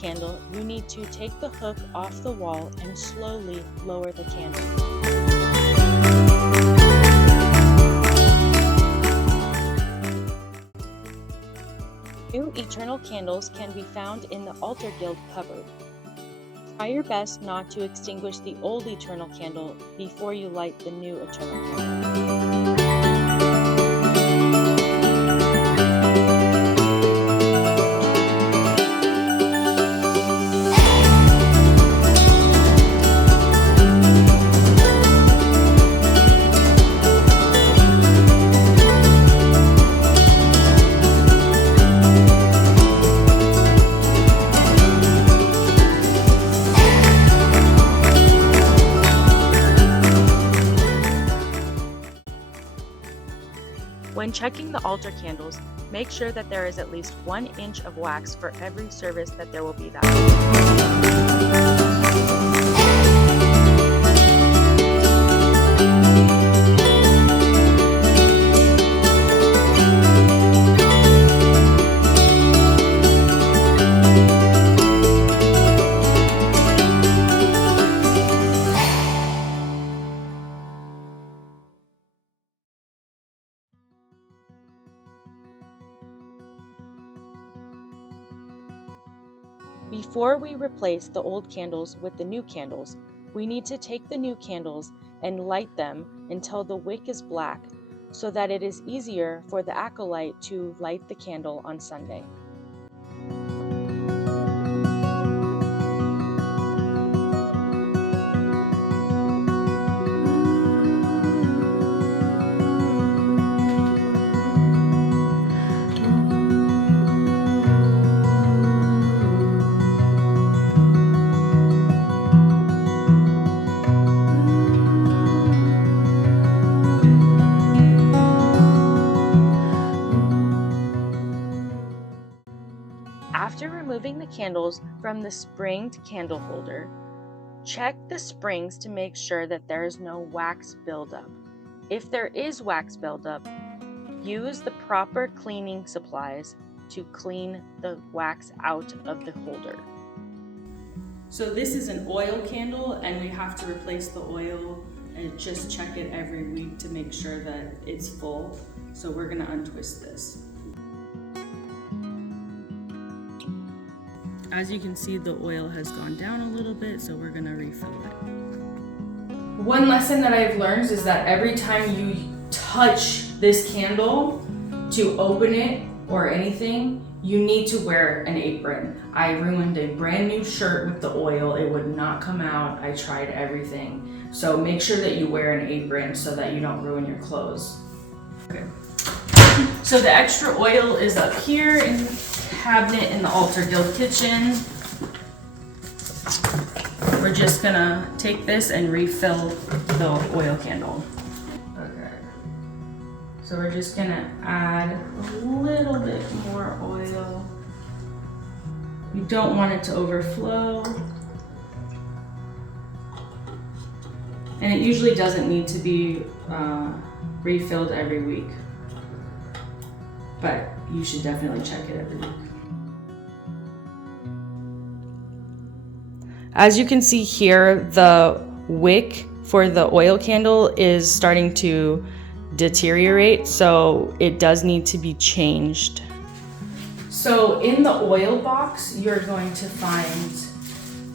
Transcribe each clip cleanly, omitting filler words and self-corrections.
candle, you need to take the hook off the wall and slowly lower the candle. New eternal candles can be found in the altar guild cupboard. Try your best not to extinguish the old eternal candle before you light the new eternal candle. When checking the altar candles, make sure that there is at least 1 inch of wax for every service that there will be that week. Before we replace the old candles with the new candles, we need to take the new candles and light them until the wick is black, so that it is easier for the acolyte to light the candle on Sunday. After removing the candles from the springed candle holder, check the springs to make sure that there is no wax buildup. If there is wax buildup, use the proper cleaning supplies to clean the wax out of the holder. So this is an oil candle, and we have to replace the oil and just check it every week to make sure that it's full. So we're going to untwist this. As you can see, the oil has gone down a little bit, so we're gonna refill it. One lesson that I've learned is that every time you touch this candle to open it or anything, you need to wear an apron. I ruined a brand new shirt with the oil. It would not come out. I tried everything. So make sure that you wear an apron so that you don't ruin your clothes. Okay. So the extra oil is up here in cabinet in the altar guild kitchen. We're just gonna take this and refill the oil candle. Okay. So we're just gonna add a little bit more oil. You don't want it to overflow. And it usually doesn't need to be refilled every week, but you should definitely check it every week. As you can see here, the wick for the oil candle is starting to deteriorate, so it does need to be changed. So in the oil box, you're going to find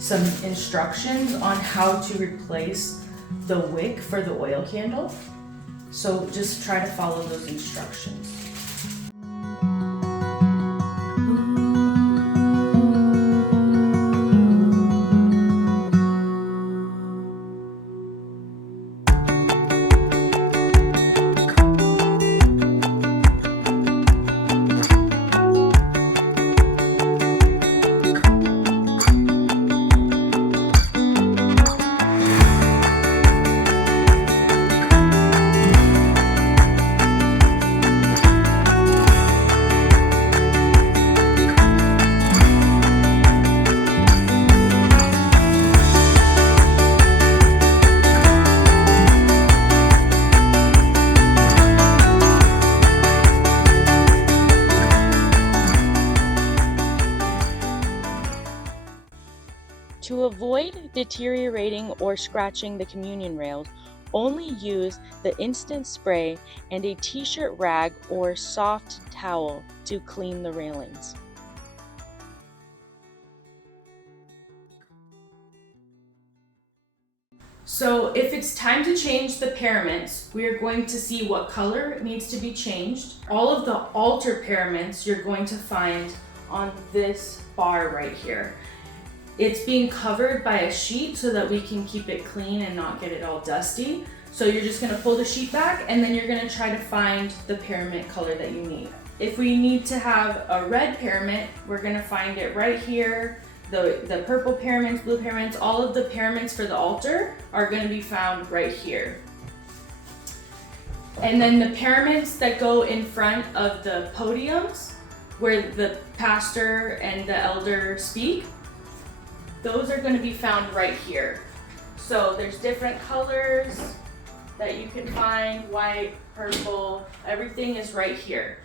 some instructions on how to replace the wick for the oil candle. So just try to follow those instructions. avoid deteriorating or scratching the communion rails, only use the instant spray and a t-shirt rag or soft towel to clean the railings. So if it's time to change the paraments, we are going to see what color needs to be changed. All of the altar paraments you're going to find on this bar right here. It's being covered by a sheet so that we can keep it clean and not get it all dusty. So you're just gonna pull the sheet back and then you're gonna try to find the parament color that you need. If we need to have a red parament, we're gonna find it right here. The purple paraments, blue paraments, all of the paraments for the altar are gonna be found right here. And then the paraments that go in front of the podiums where the pastor and the elder speak, those are going to be found right here. So there's different colors that you can find, white, purple, everything is right here.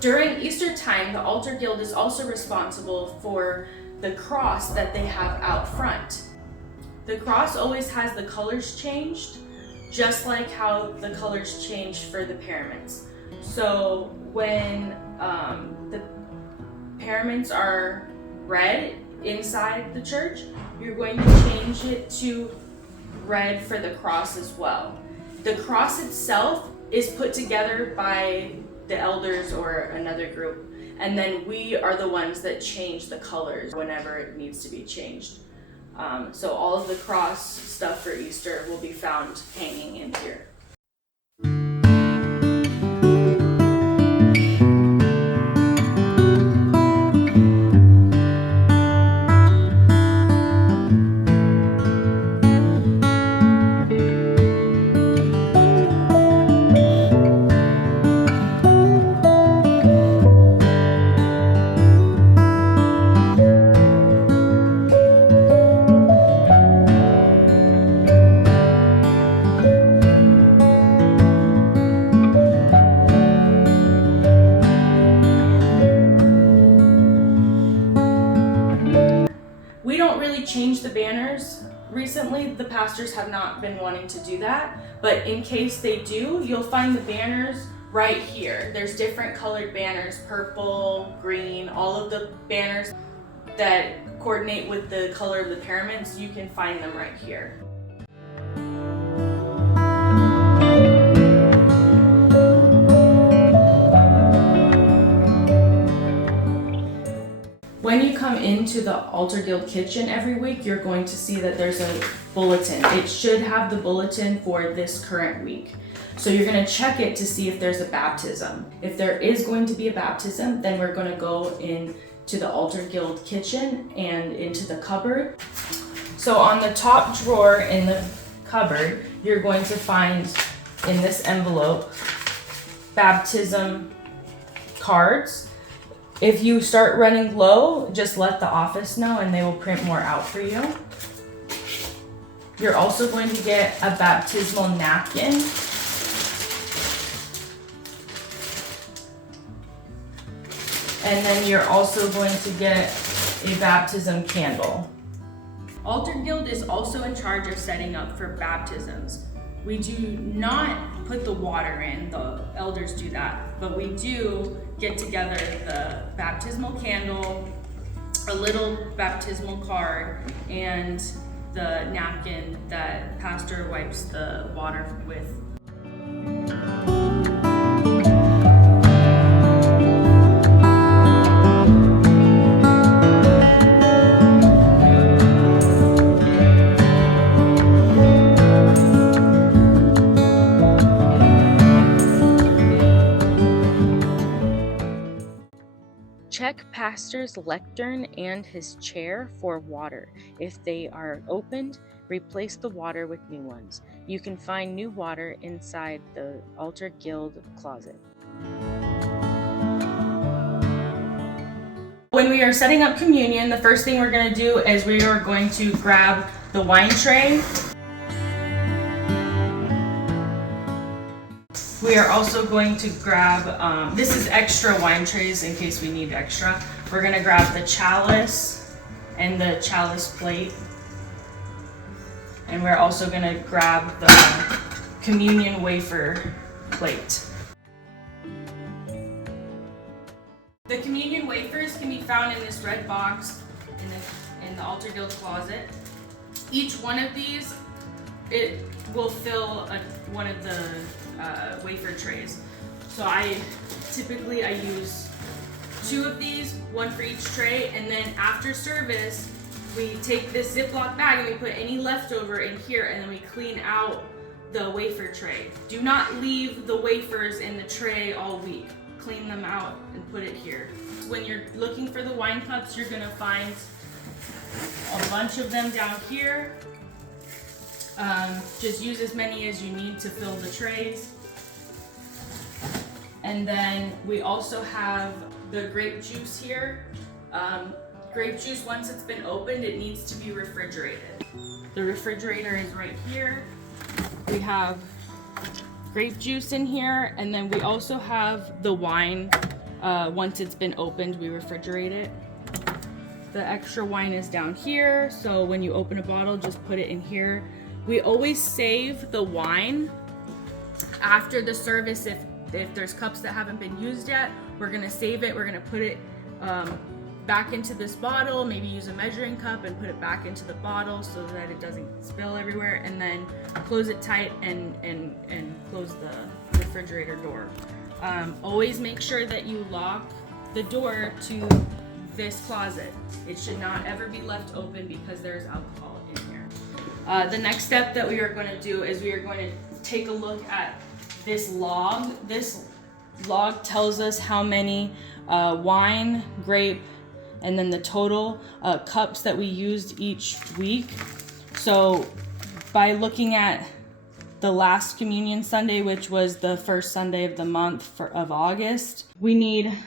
During Easter time, the altar guild is also responsible for the cross that they have out front. The cross always has the colors changed, just like how the colors changed for the paraments. So when the paraments are red inside the church, you're going to change it to red for the cross as well. The cross itself is put together by the elders or another group, and then we are the ones that change the colors whenever it needs to be changed. So all of the cross stuff for Easter will be found hanging in here. We don't really change the banners. Recently, the pastors have not been wanting to do that, but in case they do, you'll find the banners right here. There's different colored banners, purple, green, all of the banners that coordinate with the color of the paraments, you can find them right here. into the Altar Guild kitchen every week, you're going to see that there's a bulletin. It should have the bulletin for this current week. So you're going to check it to see if there's a baptism. If there is going to be a baptism, then we're going to go into the Altar Guild kitchen and into the cupboard. So on the top drawer in the cupboard, you're going to find in this envelope baptism cards. If you start running low, just let the office know and they will print more out for you. You're also going to get a baptismal napkin. And then you're also going to get a baptism candle. Altar Guild is also in charge of setting up for baptisms. We do not put the water in, the elders do that, but we do get together the baptismal candle, a little baptismal card, and the napkin that pastor wipes the water with. Check pastor's lectern and his chair for water. If they are opened, replace the water with new ones. You can find new water inside the Altar Guild closet. When we are setting up communion, the first thing we're going to do is we are going to grab the wine tray. We are also going to grab, this is extra wine trays in case we need extra. We're going to grab the chalice and the chalice plate. And we're also going to grab the communion wafer plate. The communion wafers can be found in this red box in the Altar Guild closet. Each one of these, it will fill one of the wafer trays. So I typically use 2 of these, 1 for each tray, and then after service we take this Ziploc bag and we put any leftover in here, and then we clean out the wafer tray. Do not leave the wafers in the tray all week. Clean them out and put it here. When you're looking for the wine cups, you're gonna find a bunch of them down here. Just use as many as you need to fill the trays. And then we also have the grape juice here. Grape juice, once it's been opened, it needs to be refrigerated. The refrigerator is right here. We have grape juice in here, and then we also have the wine. Once it's been opened, we refrigerate it. The extra wine is down here, so when you open a bottle, just put it in here. We always save the wine after the service. If there's cups that haven't been used yet, we're gonna save it. We're gonna put it back into this bottle, maybe use a measuring cup and put it back into the bottle so that it doesn't spill everywhere, and then close it tight and close the refrigerator door. Always make sure that you lock the door to this closet. It should not ever be left open because there's alcohol in here. The next step that we are going to do is we are going to take a look at this log. This log tells us how many wine, grape, and then the total cups that we used each week. So by looking at the last communion Sunday, which was the first Sunday of the month of August, we need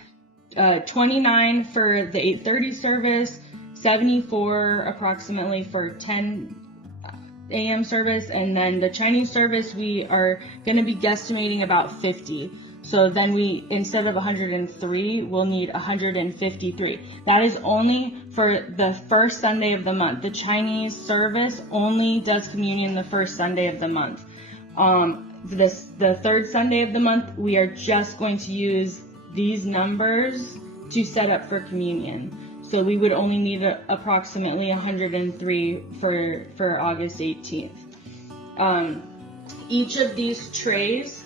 29 for the 8:30 service, 74 approximately for 10 a.m. service, and then the Chinese service we are going to be guesstimating about 50. So then we, instead of 103, we'll need 153. That is only for the first Sunday of the month. The Chinese service only does communion the first Sunday of the month. The third Sunday of the month, we are just going to use these numbers to set up for communion. So we would only need approximately 103 for August 18th. Each of these trays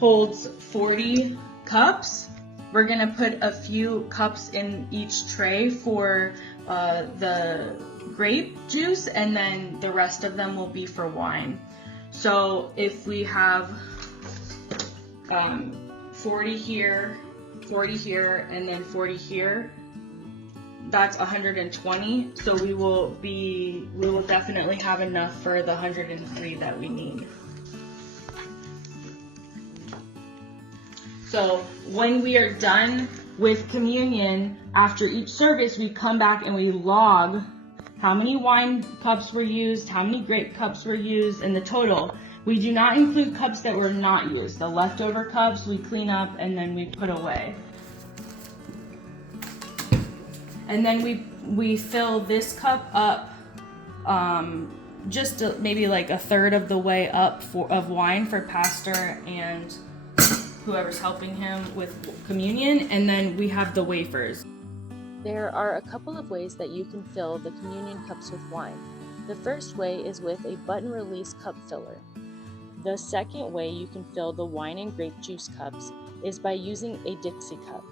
holds 40 cups. We're gonna put a few cups in each tray for the grape juice, and then the rest of them will be for wine. So if we have 40 here, 40 here, and then 40 here, that's 120. So we will definitely have enough for the 103 that we need. So when we are done with communion, after each service, we come back and we log how many wine cups were used, how many grape cups were used, and the total. We do not include cups that were not used. The leftover cups we clean up and then we put away. And then we fill this cup up just maybe like a third of the way up of wine for pastor and whoever's helping him with communion, and then we have the wafers. There are a couple of ways that you can fill the communion cups with wine. The first way is with a button release cup filler. The second way you can fill the wine and grape juice cups is by using a Dixie cup.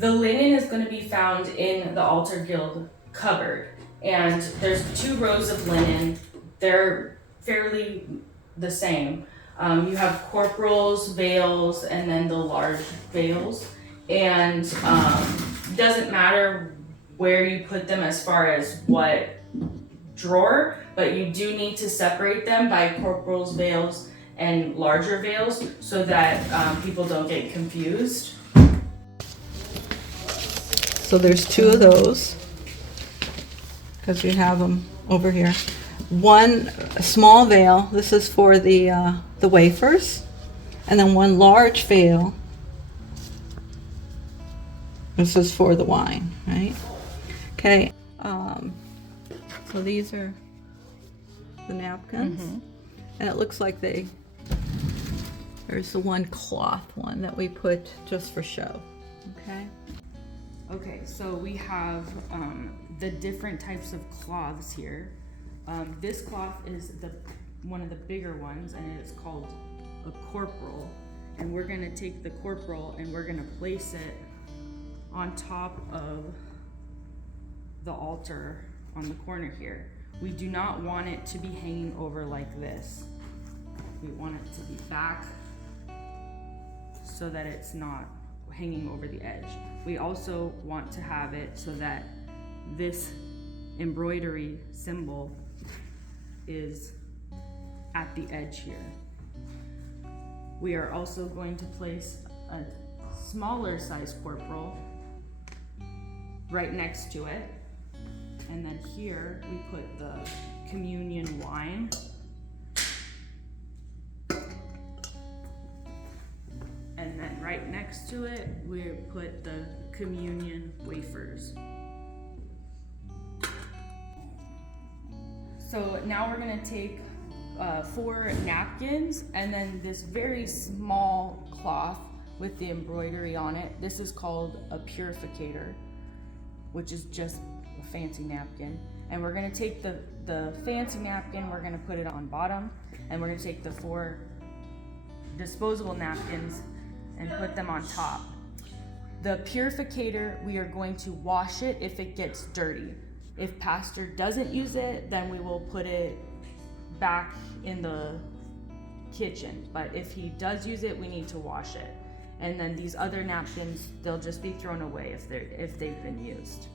The linen is going to be found in the altar guild cupboard, and there's 2 rows of linen. They're fairly the same. You have corporals, veils, and then the large veils, and it doesn't matter where you put them as far as what drawer, but you do need to separate them by corporals, veils, and larger veils so that people don't get confused. So there's 2 of those, because we have them over here. One small veil, this is for the wafers, and then one large veil, this is for the wine, right? Okay, so these are the napkins, and it looks like there's the one cloth one that we put just for show, okay? Okay, so we have the different types of cloths here. This cloth is one of the bigger ones, and it's called a corporal. And we're gonna take the corporal and we're gonna place it on top of the altar on the corner here. We do not want it to be hanging over like this. We want it to be back so that it's not hanging over the edge. We also want to have it so that this embroidery symbol is at the edge here. We are also going to place a smaller size corporal right next to it, and then here we put the communion wine. And then right next to it, we put the communion wafers. So now we're gonna take 4 napkins and then this very small cloth with the embroidery on it. This is called a purificator, which is just a fancy napkin. And we're gonna take the fancy napkin, we're gonna put it on bottom, and we're gonna take the 4 disposable napkins and put them on top. The purificator, we are going to wash it if it gets dirty. If pastor doesn't use it, then we will put it back in the kitchen. But if he does use it, we need to wash it. And then these other napkins, they'll just be thrown away if they've been used.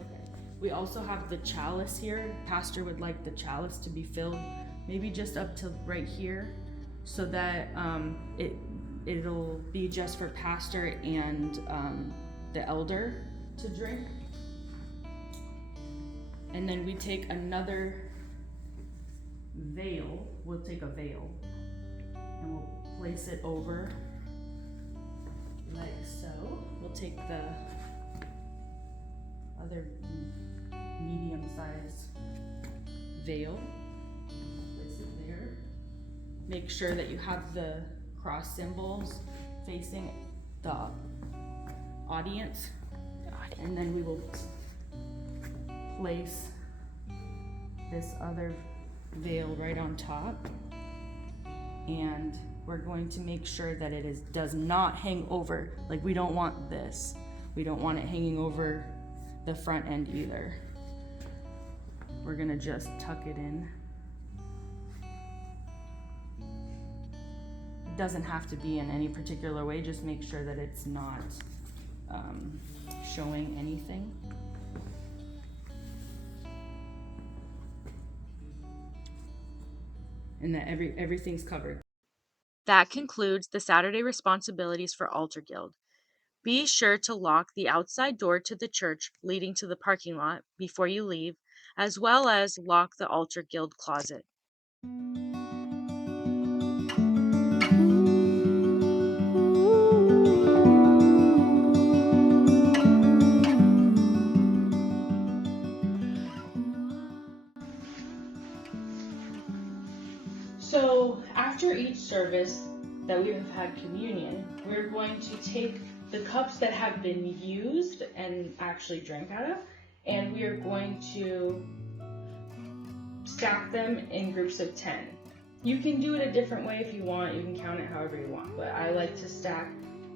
Okay. We also have the chalice here. Pastor would like the chalice to be filled maybe just up to right here, so that it'll be just for pastor and the elder to drink. And then we take another veil. We'll take a veil and we'll place it over like so. We'll take the other medium-sized veil, place it there. Make sure that you have the cross symbols facing the audience. And then we will place this other veil right on top. And we're going to make sure that it does not hang over. Like, we don't want this. We don't want it hanging over the front end either. We're gonna just tuck it in. It doesn't have to be in any particular way, just make sure that it's not showing anything. And that everything's covered. That concludes the Saturday responsibilities for Altar Guild. Be sure to lock the outside door to the church leading to the parking lot before you leave, as well as lock the Altar Guild closet. So after each service that we have had communion, we're going to take the cups that have been used and actually drank out of, and we are going to stack them in groups of 10. You can do it a different way if you want, you can count it however you want, but I like to stack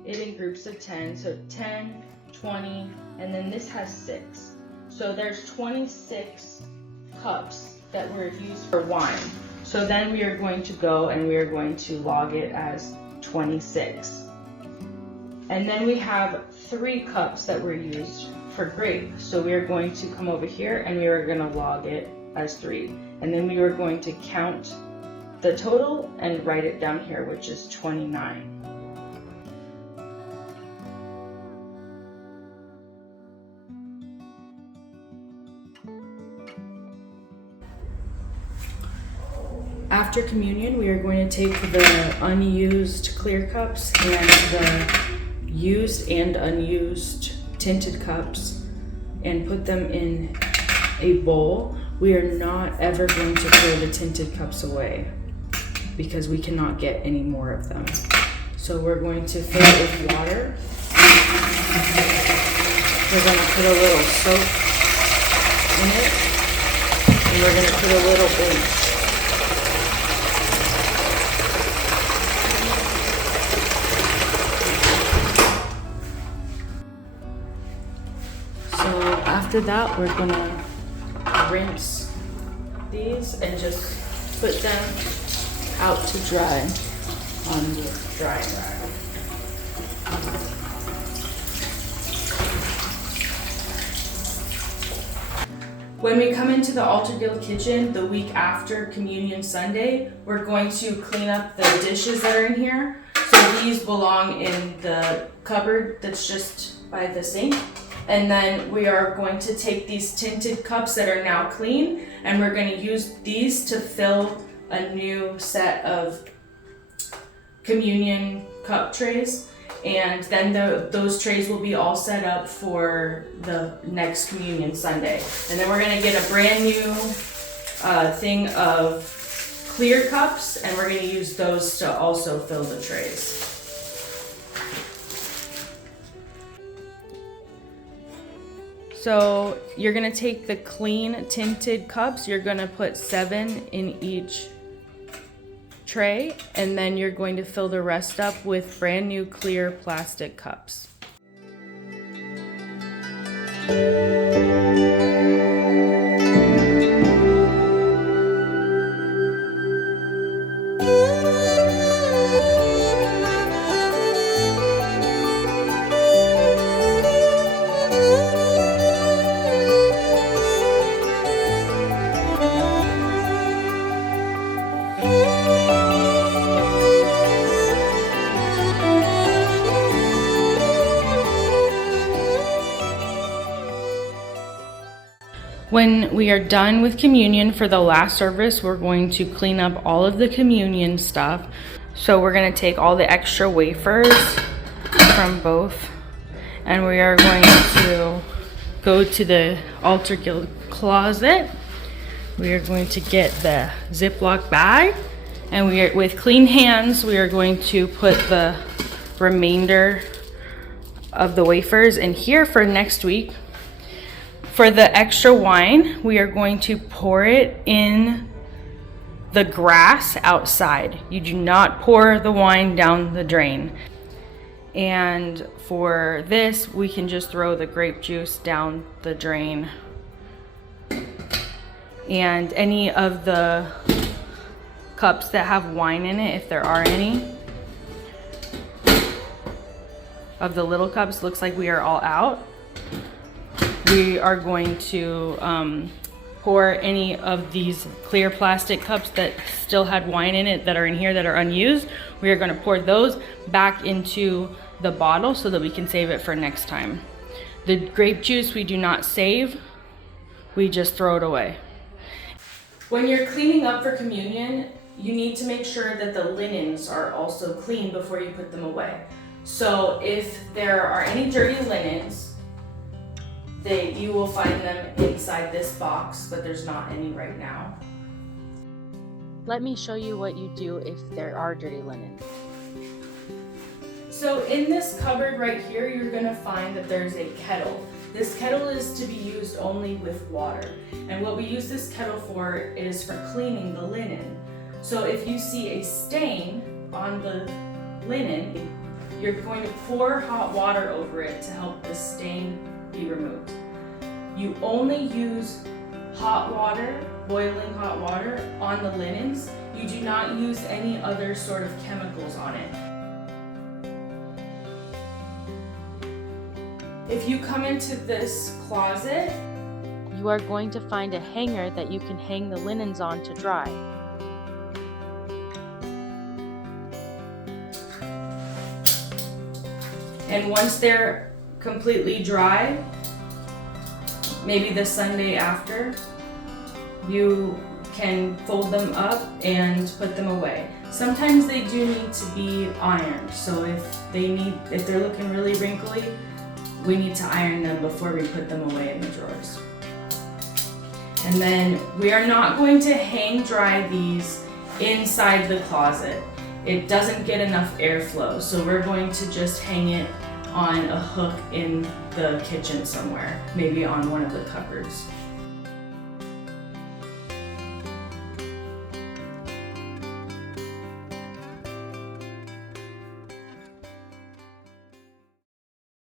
it in groups of 10, so 10, 20, and then this has 6. So there's 26 cups that were used for wine. So then we are going to go and we are going to log it as 26. And then we have 3 cups that were used for grape. So we are going to come over here and we are going to log it as 3. And then we are going to count the total and write it down here, which is 29. After communion, we are going to take the unused clear cups and the used and unused tinted cups and put them in a bowl. We are not ever going to throw the tinted cups away because we cannot get any more of them. So we're going to fill it with water. We're going to put a little soap in it, and we're going to put a little bleach. After that, we're gonna rinse these and just put them out to dry on the drying rack. When we come into the Altar Guild kitchen the week after Communion Sunday, we're going to clean up the dishes that are in here. So these belong in the cupboard that's just by the sink. And then we are going to take these tinted cups that are now clean, and we're going to use these to fill a new set of communion cup trays. And then those trays will be all set up for the next Communion Sunday. And then we're going to get a brand new thing of clear cups, and we're going to use those to also fill the trays. So you're gonna take the clean tinted cups, you're gonna put 7 in each tray, and then you're going to fill the rest up with brand new clear plastic cups. When we are done with communion for the last service, we're going to clean up all of the communion stuff. So we're going to take all the extra wafers from both, and we are going to go to the Altar Guild closet. We are going to get the Ziploc bag, And with clean hands, we are going to put the remainder of the wafers in here for next week. For the extra wine, we are going to pour it in the grass outside. You do not pour the wine down the drain. And for this, we can just throw the grape juice down the drain. And any of the cups that have wine in it, if there are any, of the little cups, looks like we are all out. We are going to pour any of these clear plastic cups that still had wine in it that are in here that are unused. We are going to pour those back into the bottle so that we can save it for next time. The grape juice we do not save, we just throw it away. When you're cleaning up for communion, you need to make sure that the linens are also clean before you put them away. So if there are any dirty linens, you will find them inside this box, but there's not any right now. Let me show you what you do if there are dirty linens. So in this cupboard right here, you're gonna find that there's a kettle. This kettle is to be used only with water. And what we use this kettle for is for cleaning the linen. So if you see a stain on the linen, you're going to pour hot water over it to help the stain be removed. You only use hot water, boiling hot water, on the linens. You do not use any other sort of chemicals on it. If you come into this closet, You are going to find a hanger that you can hang the linens on to dry. and once they're completely dry, maybe the Sunday after, you can fold them up and put them away. Sometimes they do need to be ironed, so if they're looking really wrinkly, we need to iron them before we put them away in the drawers. And then we are not going to hang dry these inside the closet. It doesn't get enough airflow, so we're going to just hang it on a hook in the kitchen somewhere, maybe on one of the cupboards.